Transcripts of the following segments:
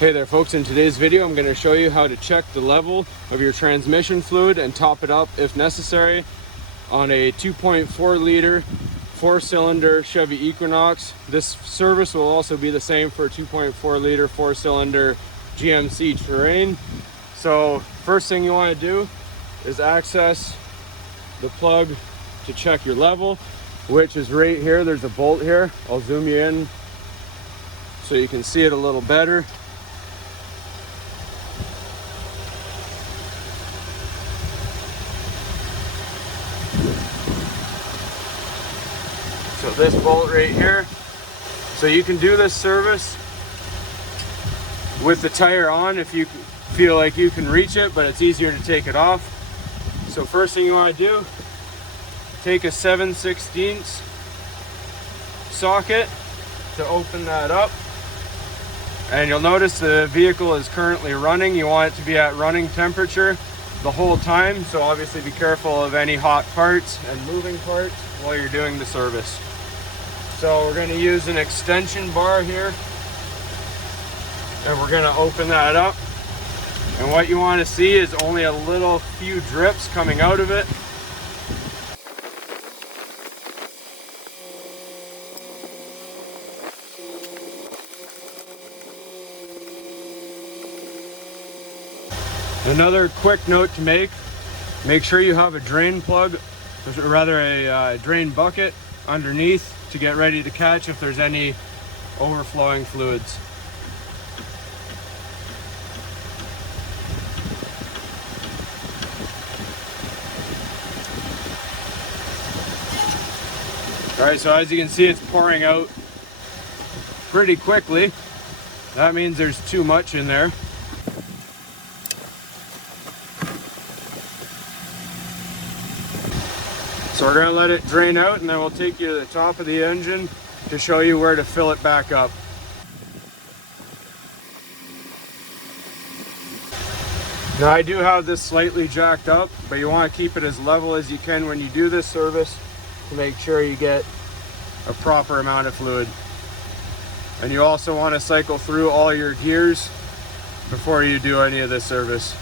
Hey there folks, in today's video I'm going to show you how to check the level of your transmission fluid and top it up if necessary on a 2.4 liter 4-cylinder Chevy Equinox. This service will also be the same for a 2.4 liter 4-cylinder GMC Terrain. So first thing you want to do is access the plug to check your level, which is right here. There's a bolt here. I'll zoom you in so you can see it a little better. So this bolt right here. So you can do this service with the tire on if you feel like you can reach it, but it's easier to take it off. So first thing you want to do, take a 7/16 socket to open that up. And you'll notice the vehicle is currently running. You want it to be at running temperature the whole time. So obviously be careful of any hot parts and moving parts while you're doing the service. So we're going to use an extension bar here, and we're going to open that up. And what you want to see is only a little few drips coming out of it. Another quick note to make sure you have a drain plug, or rather a drain bucket underneath to get ready to catch if there's any overflowing fluids. Alright, so as you can see, it's pouring out pretty quickly. That means there's too much in there. So we're going to let it drain out, and then we'll take you to the top of the engine to show you where to fill it back up. Now I do have this slightly jacked up, but you want to keep it as level as you can when you do this service to make sure you get a proper amount of fluid. And you also want to cycle through all your gears before you do any of this service.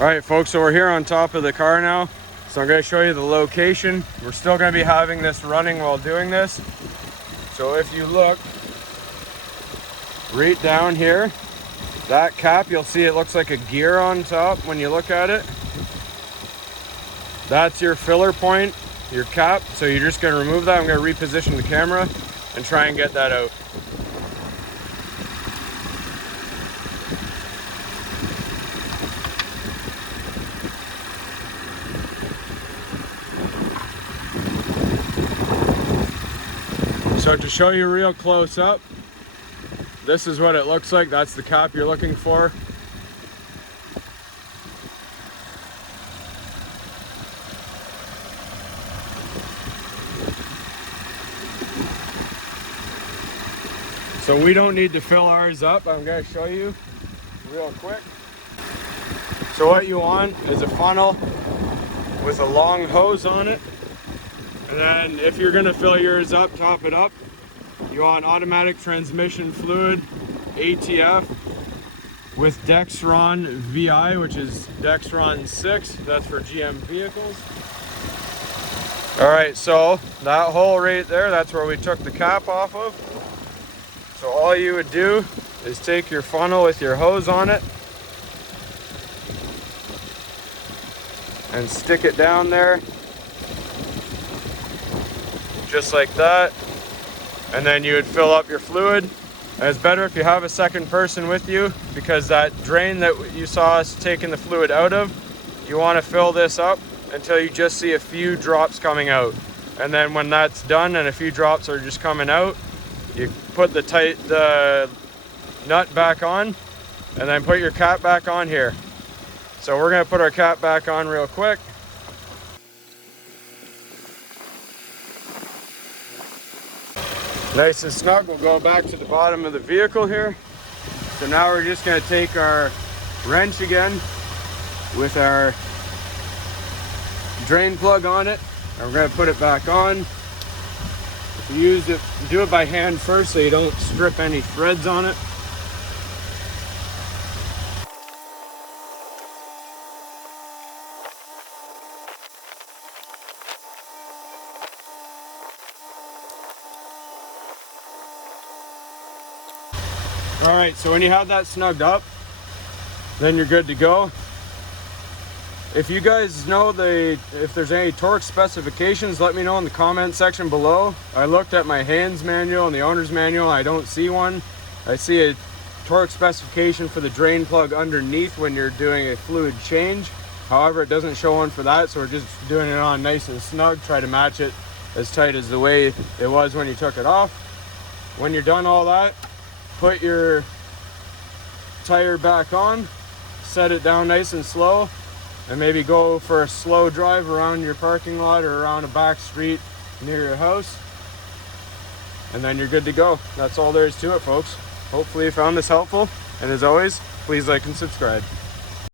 Alright folks, so we're here on top of the car now. So I'm going to show you the location. We're still going to be having this running while doing this. So if you look right down here, that cap, you'll see it looks like a gear on top when you look at it. That's your filler point, your cap. So you're just going to remove that. I'm going to reposition the camera and try and get that out. So to show you real close up, this is what it looks like. That's the cap you're looking for. So we don't need to fill ours up. I'm going to show you real quick. So what you want is a funnel with a long hose on it. And then if you're going to fill yours up, top it up, you want automatic transmission fluid, ATF, with Dexron VI, which is Dexron VI. That's for GM vehicles. Alright, so that hole right there, that's where we took the cap off of. So all you would do is take your funnel with your hose on it and stick it down there. Just like that, and then you would fill up your fluid. And it's better if you have a second person with you, because that drain that you saw us taking the fluid out of, you want to fill this up until you just see a few drops coming out. And then when that's done and a few drops are just coming out, you put the nut back on and then put your cap back on here. So we're going to put our cap back on real quick. Nice and snug. We'll go back to the bottom of the vehicle here. So now we're just going to take our wrench again with our drain plug on it, and we're going to put it back on. If you use it, do it by hand first so you don't strip any threads on it. All right, so when you have that snugged up, then you're good to go. If you guys know if there's any torque specifications, let me know in the comment section below. I looked at my Hans manual and the owner's manual, I don't see one. I see a torque specification for the drain plug underneath when you're doing a fluid change. However, it doesn't show one for that, so we're just doing it on nice and snug, try to match it as tight as the way it was when you took it off. When you're done all that, put your tire back on, set it down nice and slow, and maybe go for a slow drive around your parking lot or around a back street near your house, and then you're good to go. That's all there is to it, folks. Hopefully you found this helpful, and as always, please like and subscribe.